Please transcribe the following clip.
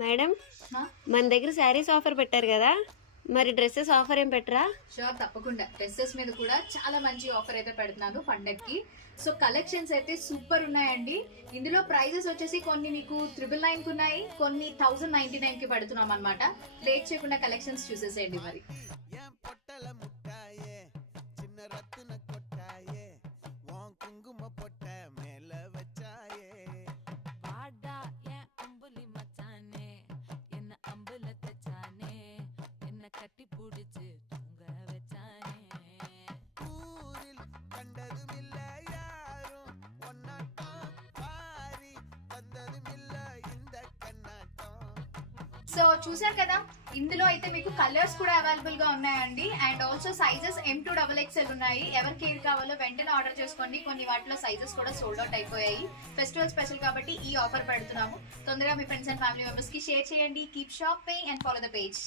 Madam, మన దగ్గర saris offer పెట్టారు కదా, మరి డ్రెస్సెస్ ఆఫర్ ఏం పెట్టరా? షూర్, తప్పకుండా. డ్రెస్సెస్ మీద కూడా చాలా మంచి ఆఫర్ అయితే పెడుతున్నాను పండక్కి. సో కలెక్షన్స్ అయితే సూపర్ ఉన్నాయండి. ఇందులో ప్రైజెస్ వచ్చేసి కొన్ని మీకు 999 కు ఉన్నాయి, కొన్ని 1099 కి పెడుతున్నాం అనమాట. లేట్ చేయకుండా కలెక్షన్స్ చూసేసేయండి మరి. సో చూసారు కదా, ఇందులో అయితే మీకు కలర్స్ కూడా అవైలబుల్ గా ఉన్నాయండి. అండ్ ఆల్సో సైజెస్ M2XXL ఉన్నాయి. ఎవరికి ఏది కావాలో వెంటనే ఆర్డర్ చేసుకోండి. కొన్ని వాటిలో సైజెస్ కూడా సోల్డ్ అవుట్ అయిపోయాయి. ఫెస్టివల్ స్పెషల్ కాబట్టి ఈ ఆఫర్ పెడుతున్నాము. తొందరగా మీ ఫ్రెండ్స్ అండ్ ఫ్యామిలీ మెంబర్స్ కి షేర్ చేయండి. Keep shopping and follow the page.